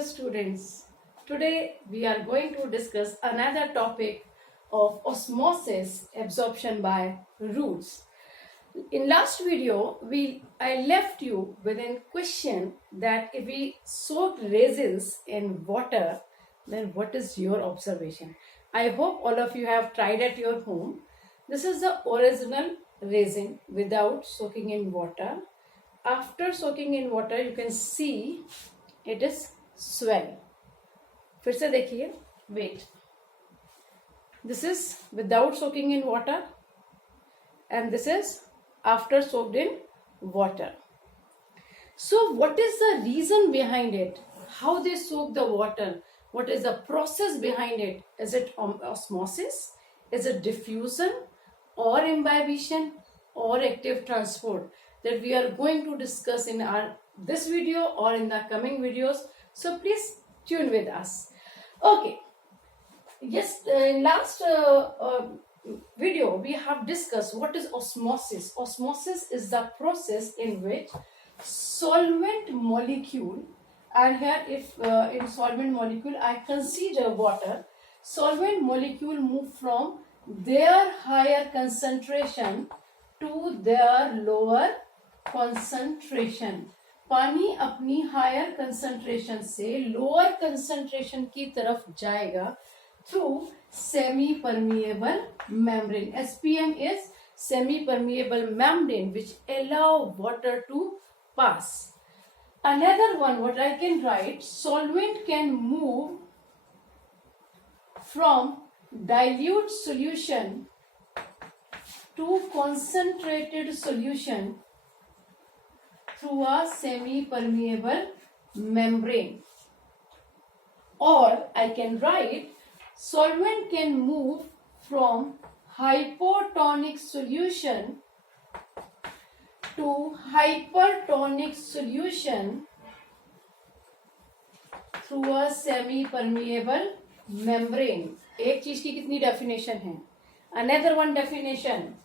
dear students. Today we are going to discuss another topic of osmosis absorption by roots. In last video, I left you with a question that if we soak resins in water, then what is your observation? I hope all of you have tried at your home. This is the original resin without soaking in water. After soaking in water, you can see it is swell. फिर से देखिए, wait. This is without soaking in water, and this is after soaked in water. So what is the reason behind it? How they soak the water? What is the process behind it? Is it osmosis? Is it diffusion or imbibition or active transport? That we are going to discuss in this video or in the coming videos. So please tune with us. Okay. Yes, in last video we have discussed what is osmosis. Osmosis is the process in which solvent molecule, and here if in solvent molecule I consider water, solvent molecule move from their higher concentration to their lower concentration. पानी अपनी higher concentration से lower concentration की तरफ जाएगा through semi permeable membrane. SPM is semi permeable membrane which allow water to pass. Another one, what I can write, solvent can move from dilute solution to concentrated solution through a semi-permeable membrane. Or I can write, solvent can move from hypotonic solution to hypertonic solution through a semi-permeable membrane. एक चीज की कितनी definition है? Another one definition.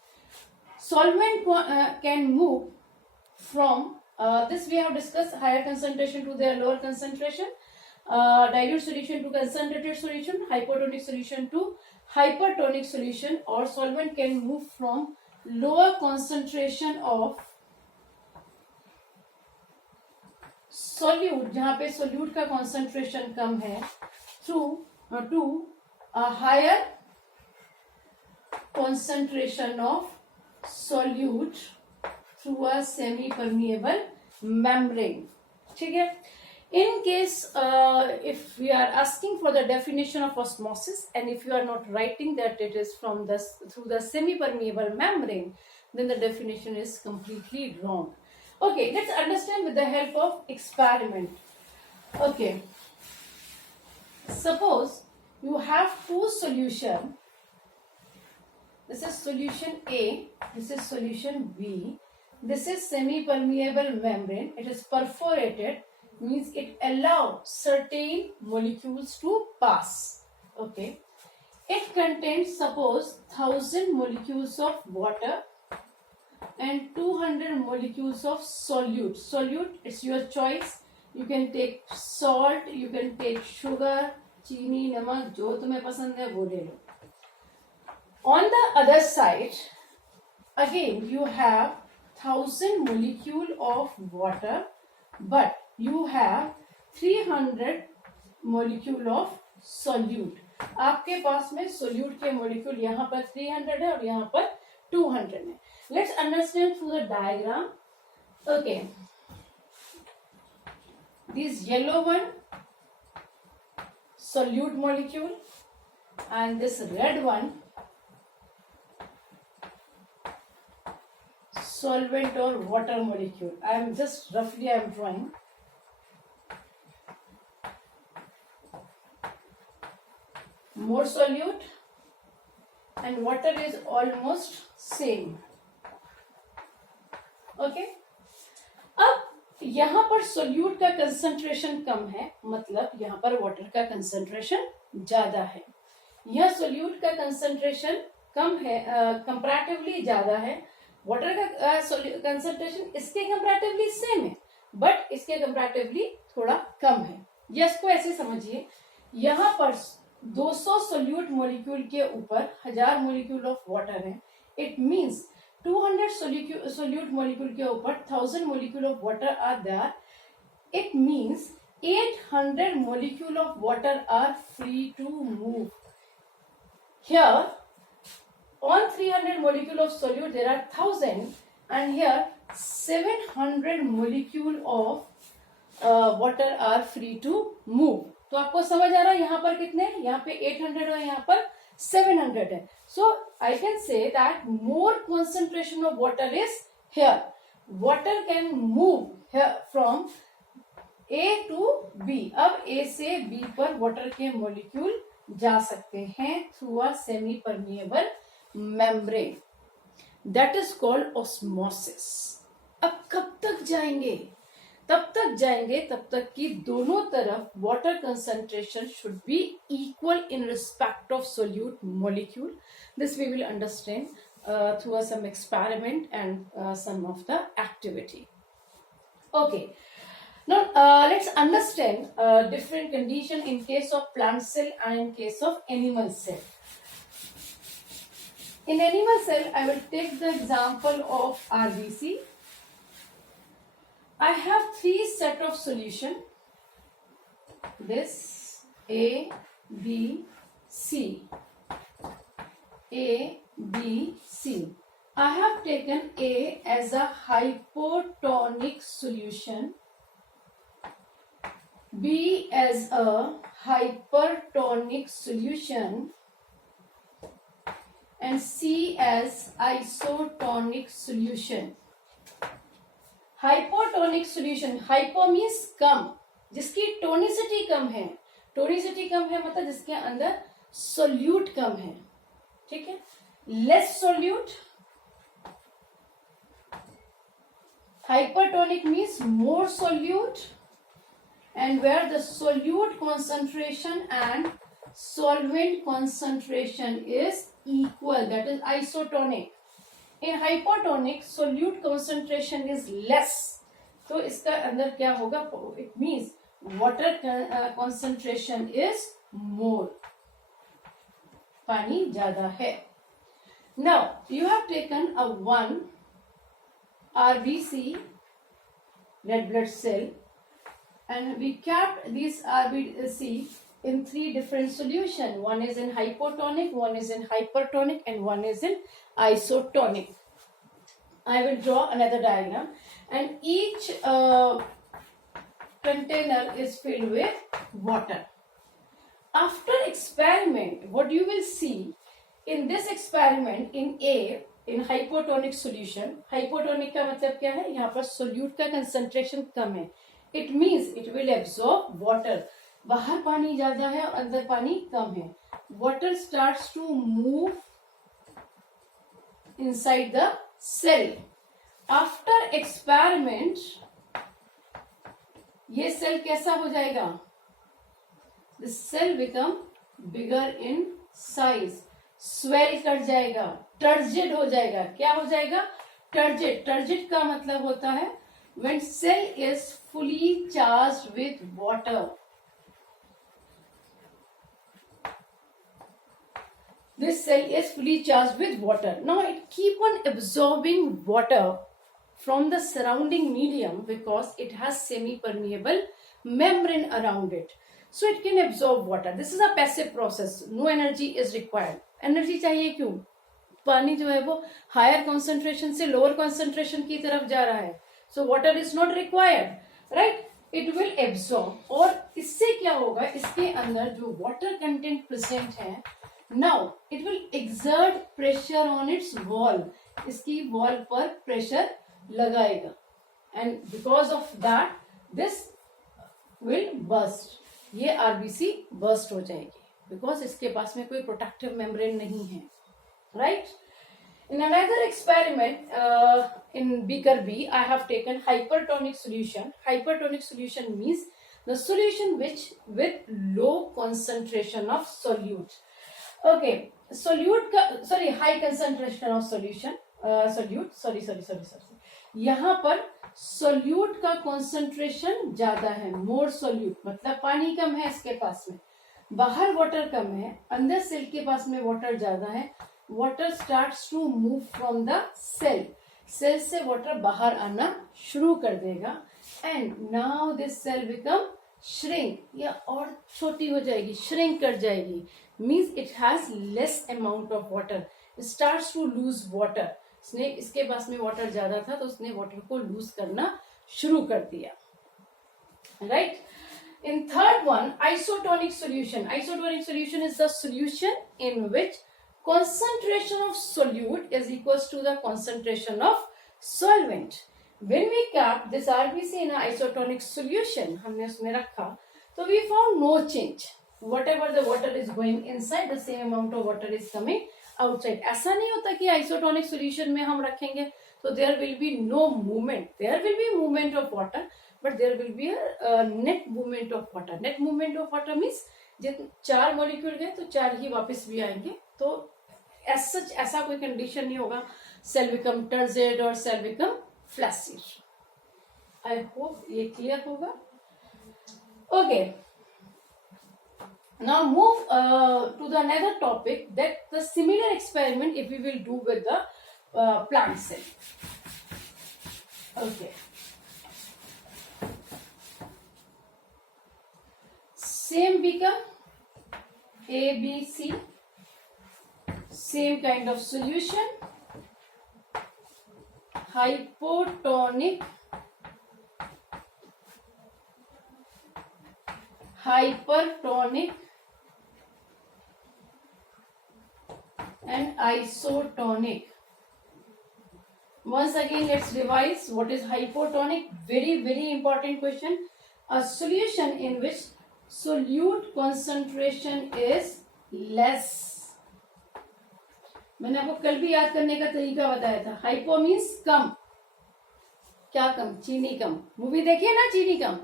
Solvent can move from this we have discussed, higher concentration to their lower concentration, dilute solution to concentrated solution, hypotonic solution to hypertonic solution, or solvent can move from lower concentration of solute, जहाँ पे solute का concentration कम है, through to a higher concentration of solute through a semi-permeable membrane. ठीक है? In case if we are asking for the definition of osmosis, and if you are not writing that it is from through the semi-permeable membrane, then the definition is completely wrong. Okay, let's understand with the help of experiment. Okay, suppose you have two solutions. This is solution A, this is solution B. This is semi-permeable membrane. It is perforated, means it allows certain molecules to pass. Okay. It contains, suppose, 1000 molecules of water and 200 molecules of solute. Solute, it's your choice. You can take salt, you can take sugar, चीनी, नमक, जो तुम्हें पसंद है वो ले लो. On the other side, again you have 1000 molecule of water, but you have 300 molecule of solute. आपके पास में solute के molecule यहाँ पर 300 है और यहाँ पर 200 है. Let's understand through the diagram. Okay, this yellow one solute molecule and this red one solvent or water molecule. I am just roughly drawing. More solute and water is almost same. Okay. अब यहाँ पर solute का concentration कम है, मतलब यहाँ पर water का concentration ज़्यादा है. यह solute का concentration कम है, comparatively ज़्यादा है. वाटर का कंसंट्रेशन इसके कंपैरेटिवली सेम है, बट इसके कंपैरेटिवली थोड़ा कम है. यस को ऐसे समझिए, यहाँ पर 200 सोल्यूट मॉलिक्यूल के ऊपर 1000 मॉलिक्यूल ऑफ वाटर है. इट मीन्स 200 सोल्यूट मॉलिक्यूल के ऊपर 1000 molecule of water are there. It means 800 molecule of water are free to move. Here on 300 molecule of solute there are 1000, and here 700 molecule of water are free to move. तो आपको समझ आ रहा है यहाँ पर कितने, यहाँ पे 800 और यहाँ पर 700 है. So I can say that more concentration of water is here. Water can move here from A to B. अब A से B पर वाटर के मॉलिक्यूल जा सकते हैं through a semi permeable membrane. That is called osmosis. अब कब तक जाएंगे, तब तक जाएंगे तब तक कि दोनों तरफ water concentration should be equal in respect of solute molecule. This we will understand through some experiment and some of the activity. Okay. Now let's understand different condition in case of plant cell and in case of animal cell. In animal cell, I will take the example of RBC. I have three set of solution. This A, B, C. A, B, C. I have taken A as a hypotonic solution, B as a hypertonic solution, and C as isotonic solution. Hypotonic solution, hypo means कम, जिसकी tonicity कम है. Tonicity कम है मतलब जिसके अंदर solute कम है. ठीक है. Less solute. Hypertonic means more solute, and where the solute concentration and solvent concentration is equal, that is isotonic. In hypotonic, solute concentration is less. तो इसका अंदर क्या होगा, it means water concentration is more. पानी ज्यादा है. Now you have taken a one RBC, red blood cell, and we kept this RBC in three different solutions. One is in hypotonic, one is in hypertonic, and one is in isotonic. I will draw another diagram, and each container is filled with water. After experiment, what you will see in this experiment, in A, in hypotonic solution, hypotonic का मतलब क्या है, यहाँ पर solute का concentration कम है. It means it will absorb water. बाहर पानी ज्यादा है और अंदर पानी कम है. Water starts to move inside the cell. After experiment, ये cell कैसा हो जाएगा? The cell become bigger in size. Swell कर जाएगा, turgid हो जाएगा. क्या हो जाएगा? Turgid. Turgid का मतलब होता है when cell is fully charged with water. This cell is fully charged with water. Now it keep on absorbing water from the surrounding medium because it has semi-permeable membrane around it. So it can absorb water. This is a passive process. No energy is required. Energy चाहिए क्यों? पानी जो है वो higher concentration से lower concentration की तरफ जा रहा है. So water is not required, right? It will absorb. और इससे क्या होगा? इसके अंदर जो water content present है, now it will exert pressure on its wall. इसकी wall पर pressure लगाएगा, and because of that this will burst. ये RBC burst हो जाएगी because इसके पास में कोई protective membrane नहीं है, right? In another experiment, in beaker B, I have taken hypertonic solution. Hypertonic solution means the solution which with low concentration of solute. Okay, solute का high concentration of solution solute. Sorry. यहाँ पर solute का concentration ज्यादा है, मोर solute, मतलब पानी कम है इसके पास में, बाहर वाटर कम है, अंदर सेल के पास में वाटर ज्यादा है. Water starts to move from the cell, cell से वाटर बाहर आना शुरू कर देगा. And now this cell become shrink, या और छोटी हो जाएगी, श्रिंक कर जाएगी. Means it has less amount of water, starts to lose water. इसने, इसके पास में वाटर ज्यादा था तो उसने वाटर को लूज करना शुरू कर दिया. Right. In third one, isotonic solution. Isotonic solution is the solution in which concentration of solute is equals to the concentration of solvent. When we kept this RBC in an isotonic solution, हमने उसमें रखा, तो we found no change. Whatever the water is going inside, the same amount of water is coming outside. ऐसा नहीं होता कि isotonic solution में हम रखेंगे तो there will be no movement. There will be movement of water, but there will be a net movement of water. Net movement of water means जितने 4 molecule गए तो 4 ही वापस भी आएंगे. तो ऐसा कोई कंडीशन नहीं होगा सेल बिकम टर्जिड और cell become flaccid. I hope ये क्लियर होगा. Okay, now move to the another topic, that the similar experiment if we will do with the plant cell. Okay, same beaker, A, B, C, same kind of solution, hypotonic, hypertonic and isotonic. Once again, let's revise what is hypotonic. Very important question. A solution in which solute concentration is less. मैंने आपको कल भी याद करने का तरीका बताया था. हाइपो मीन्स कम. क्या कम? चीनी कम. मूवी देखिए ना, चीनी कम,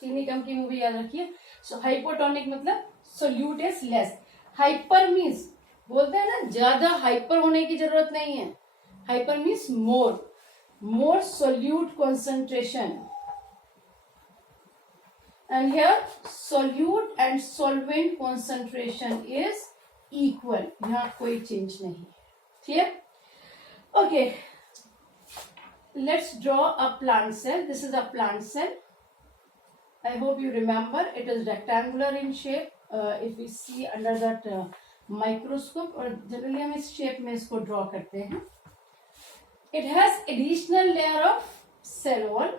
चीनी कम की मूवी याद रखिए. सो हाइपोटोनिक मतलब solute is less. Hyper means बोलते हैं ना ज्यादा हाइपर होने की जरूरत नहीं है. Hyper means more solute concentration. And here solute and solvent concentration is equal. यहाँ कोई change नहीं है. Clear? Okay. Let's draw a plant cell. This is a plant cell. I hope you remember. It is rectangular in shape. If we see under that microscope, और generally हम इस shape में इसको draw करते हैं. It has additional layer of cell wall.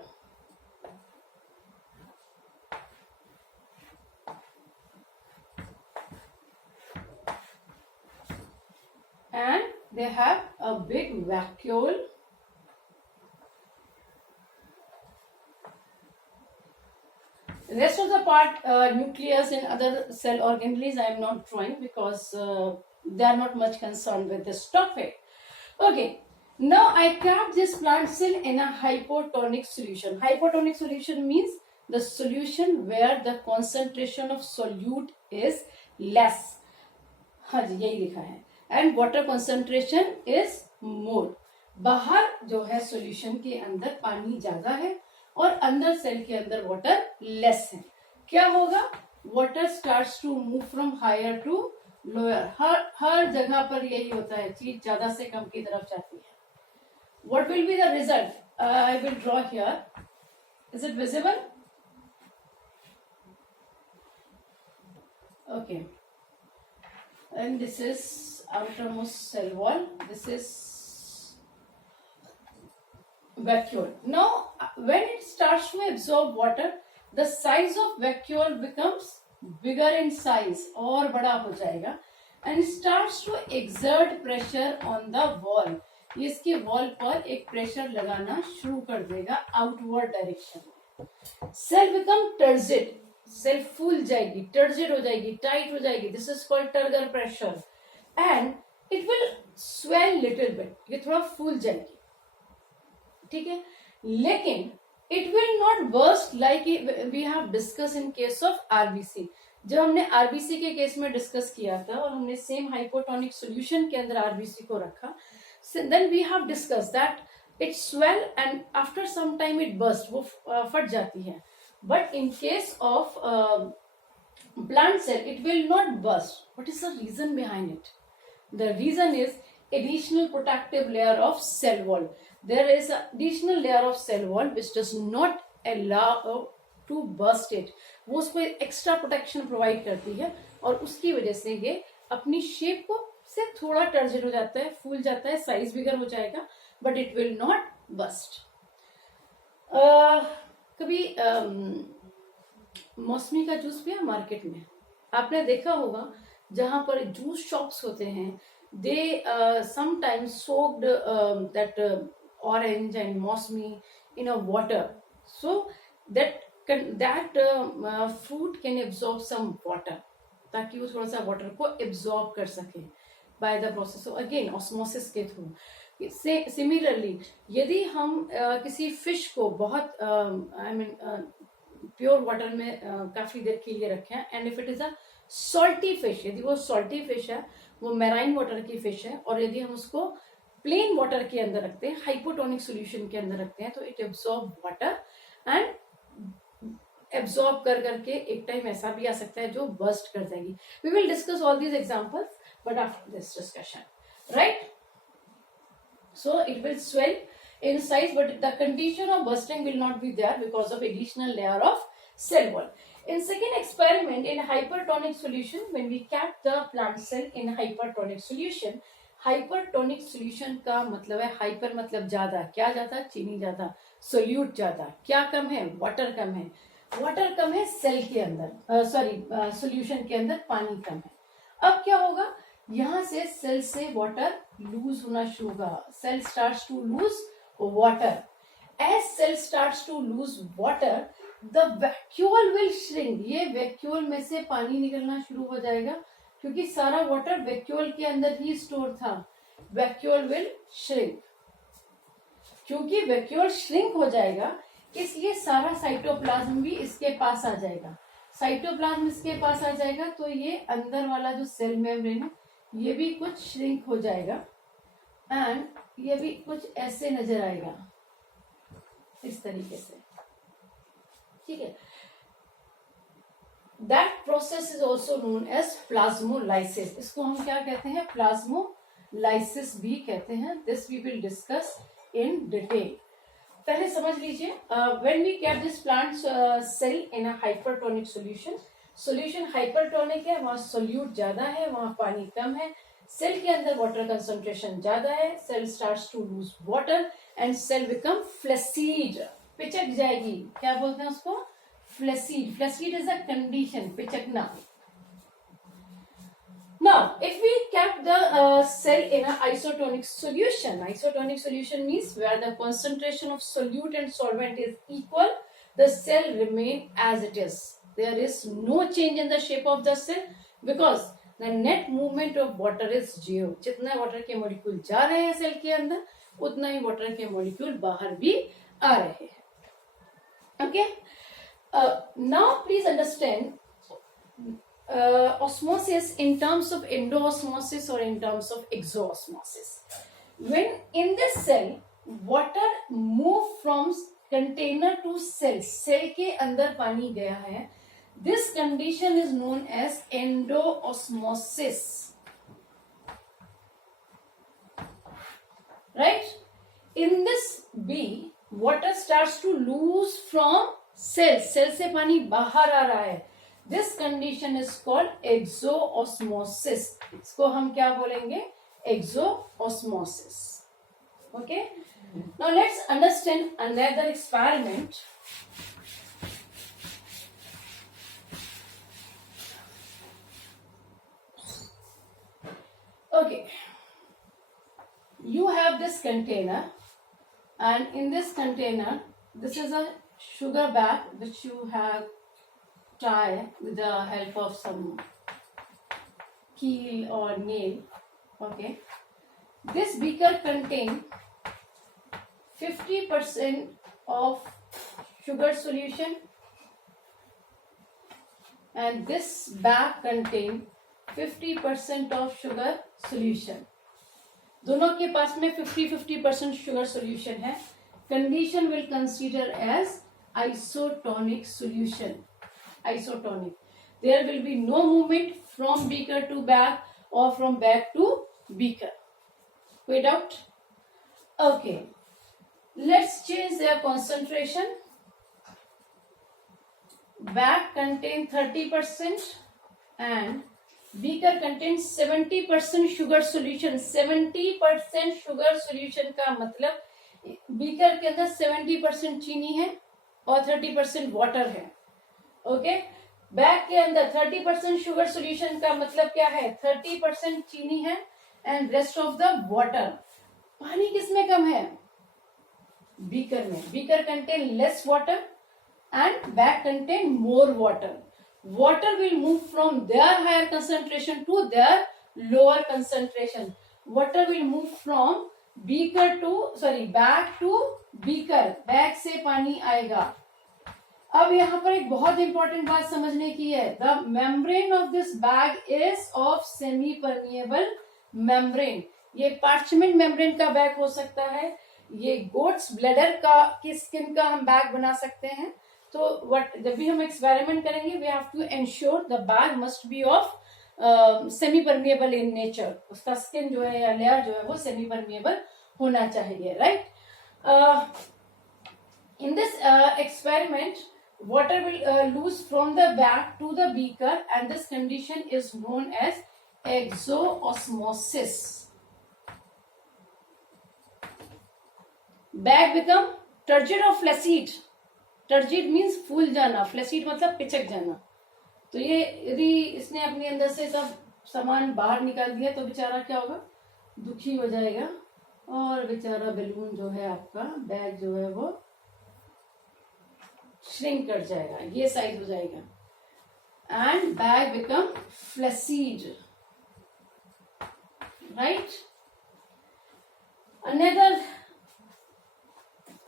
And they have a big vacuole. Rest of the part, nucleus and other cell organelles, I am not drawing because they are not much concerned with this topic. Okay, now I kept this plant cell in a hypotonic solution. Hypotonic solution means the solution where the concentration of solute is less. हाँ जी, यही लिखा है. And water concentration is more. बाहर जो है solution के अंदर पानी ज्यादा है और अंदर सेल के अंदर वाटर लेस है. क्या होगा? Water starts to move from higher to lower. हर जगह पर यही होता है, चीज ज्यादा से कम की तरफ जाती है. What will be the result? I will draw here. Is it visible? Okay, and this is outermost cell wall. This is vacuole. Now when it starts to absorb water, the size of vacuole becomes bigger in size, और बड़ा हो जाएगा, and starts to exert pressure on the wall. इसके wall पर एक pressure लगाना शुरू कर देगा आउटवर्ड डायरेक्शन में. Cell become turgid. सेल फूल जाएगी, टर्जिड हो जाएगी, टाइट हो जाएगी. This is called turgor pressure. And it will swell little bit. ये थोड़ा फूल जाएगी, ठीक है, लेकिन it will not burst like we have discuss in case of RBC. जब हमने आरबीसी के केस में डिस्कस किया था और हमने सेम हाइपोटोनिक सॉल्यूशन के अंदर आरबीसी को रखा, then we have discuss that it swell and after some time it burst, वो फट जाती है. But in case of plant cell, it will not burst. What is the reason behind it? The reason is additional protective layer of cell wall. There is an additional layer of cell wall which does not allow to burst it. वो उसको extra protection provide करती है और उसकी वजह से ये अपनी शेप को से थोड़ा टर्जन हो जाता है, फूल जाता है, साइज बिगर हो जाएगा, but it will not bust. कभी मौसमी का जूस पिया मार्केट में? आपने देखा होगा जहां पर जूस शॉप्स होते हैं, they sometimes soaked that orange and mosmi in a water, so that fruit can absorb some water, ताकि वो थोड़ा सा वाटर को एब्जॉर्ब कर सके by the process of again osmosis के थ्रू. सिमिलरली यदि हम किसी फिश को बहुत प्योर वाटर में काफी देर के लिए रखें, and if it is a salty fish, यदि वो सॉल्टी फिश है, वो मैराइन वाटर की फिश है, और यदि हम उसको प्लेन वाटर के अंदर रखते हैं, हाइपोटोनिक सॉल्यूशन के अंदर रखते हैं, तो it absorb water and absorb कर करके एक टाइम ऐसा भी आ सकता है जो बर्स्ट कर जाएगी. We will discuss all these examples but after this discussion, right? So it will swell in size, but the condition of bursting will not be there because of additional layer of cell wall. In second experiment, in hypertonic solution, when we kept the plant cell in hypertonic solution, hypertonic solution का मतलब है hyper मतलब ज्यादा, क्या ज्यादा? चीनी ज्यादा, solute ज्यादा. क्या कम है? वाटर कम है. वाटर कम है सेल के अंदर, सोल्यूशन के अंदर पानी कम है. अब क्या होगा? यहां से सेल से वाटर लूज होना शुरू होगा. Cell starts to lose water. As cell starts to lose water, the vacuole will shrink. ये वैक्यूल में से पानी निकलना शुरू हो जाएगा क्योंकि सारा वाटर वैक्यूल के अंदर ही स्टोर था. Vacuole will shrink. क्योंकि वैक्यूल श्रिंक हो जाएगा, इसलिए सारा साइटोप्लाज्म भी इसके पास आ जाएगा. साइटोप्लाज्म इसके पास आ जाएगा तो ये अंदर वाला जो सेल मेम्ब्रेन है ये भी कुछ श्रिंक हो जाएगा एंड ये भी कुछ ऐसे नजर आएगा, इस तरीके से. ठीक है. That process is also known as plasmolysis. इसको हम क्या कहते हैं? प्लाज्मोलाइसिस भी कहते हैं. This we will discuss in detail. पहले समझ लीजिए, when we keep this plant cell in a hypertonic solution, solution hypertonic है, वहां सोल्यूट ज्यादा है, वहां पानी कम है, सेल के अंदर वाटर कंसंट्रेशन ज्यादा है, cell starts to lose water and cell become flaccid. पिचक जाएगी. क्या बोलते हैं उसको? Flaccid. Flaccid is a condition, पिचकना. Now, if we kept the cell in an isotonic solution means where the concentration of solute and solvent is equal, the cell remain as it is. There is no change in the shape of the cell because the net movement of water is zero. जितना water के molecule जा रहे हैं cell के अंदर, उतना ही water के molecule बाहर भी आ रहे हैं. Okay? Now please understand osmosis in terms of endoosmosis or in terms of exoosmosis. When in this cell water move from container to cell, cell के अंदर पानी गया है, this condition is known as endoosmosis. Right? In this B, water starts to lose from cell. Cell से पानी बाहर आ रहा है. This condition is called exoosmosis. इसको हम क्या बोलेंगे? Exoosmosis. Okay? Now let's understand another experiment. Okay. You have this container, and in this container, this is a sugar bag which you have tie with the help of some keel or nail. Okay. This beaker contains 50% of sugar solution and this bag contains 50% of sugar solution. दोनों के पास में 50-50% sugar solution है. Condition will consider as isotonic solution. Isotonic. There will be no movement from beaker to bag or from bag to beaker. कोई doubt? Okay. Let's change their concentration. Bag contains 30% and beaker contains 70% sugar solution. 70% sugar solution का मतलब beaker के अंदर 70% चीनी है और 30% water है. Okay, bag के अंदर 30% शुगर सोल्यूशन का मतलब क्या है, 30% चीनी है and rest of the water. पानी किसमें कम है, बीकर में. Beaker contain less water and bag contain more water. Water will move from there higher concentration to there lower concentration. Water will move from beaker to bag to beaker. Bag से पानी आएगा. अब यहाँ पर एक बहुत important बात समझने की है. The membrane of this bag is of semi permeable membrane. ये पार्चमेंट मेम्ब्रेन का बैग हो सकता है, ये गोट्स ब्लैडर का की स्किन का हम बैग बना सकते हैं. तो जब भी हम एक्सपेरिमेंट करेंगे we have to ensure the bag must be of semi permeable in nature. उसका स्किन जो है या लेयर जो है वो सेमी परमिएबल होना चाहिए. Right. In this experiment water will lose from the bag to the beaker and this condition is known as exoosmosis. Bag become turgid or flaccid. Turgid means फूल जाना, flaccid मतलब पिचक जाना. तो ये यदि इसने अपने अंदर से सब सामान बाहर निकाल दिया तो बेचारा क्या होगा, दुखी हो जाएगा और बेचारा बैलून जो है आपका बैग जो है वो श्रिंक कर जाएगा, ये साइज हो जाएगा and bag become flaccid. Right. Another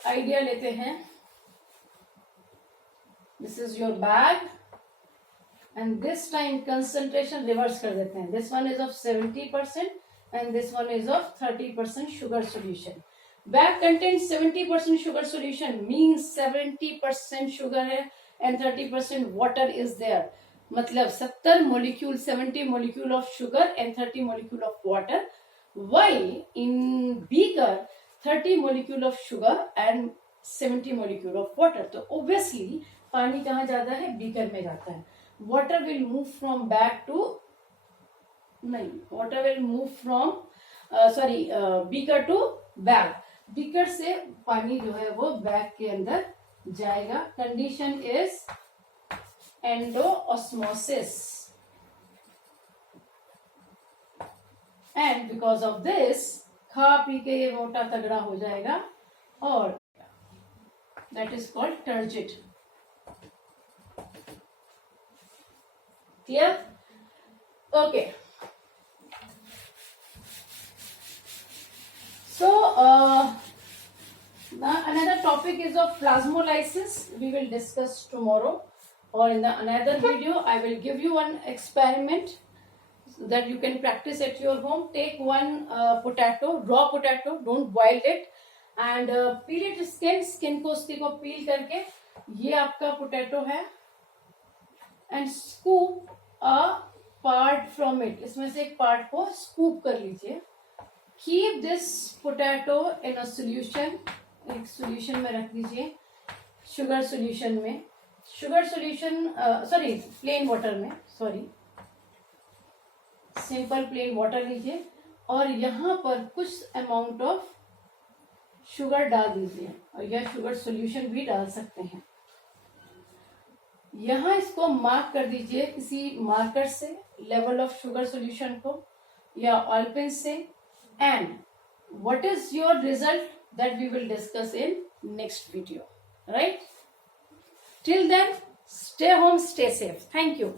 idea लेते हैं. This is your bag and this time concentration reverse कर देते हैं. This one is of 70% and this one is of 30% sugar solution. Bag contains 70% sugar solution means 70% sugar है and 30% water is there. मतलब 70 molecule, 70 molecule of sugar and 30 molecule of water. While in beaker 30 molecule of sugar and 70 molecule of water. तो obviously पानी कहाँ जाता है, beaker में जाता है. Water will move from bag to water will move from beaker to bag. Beaker से पानी जो है वो बैग के अंदर जाएगा. Condition is endosmosis and because of this खा पी के ये मोटा तगड़ा हो जाएगा और that is called turgid. Clear? Okay. So another topic is of plasmolysis. We will discuss tomorrow or in the another video. I will give you one experiment so that you can practice at your home. Take one potato, raw potato, don't boil it and peel it skin को उसकी को peel करके ये आपका potato है and scoop a part from it. इसमें से एक part को scoop कर लीजिए. Keep this potato in a solution. एक solution में रख दीजिए, sugar solution में, sugar solution plain water में, simple plain water लीजिए और यहाँ पर कुछ amount of sugar डाल दीजिए और यह sugar solution भी डाल सकते हैं. यहाँ इसको मार्क कर दीजिए किसी मार्कर से, level of sugar solution को या oil pin से. And what is your result that we will discuss in next video, right? Till then, stay home, stay safe. Thank you.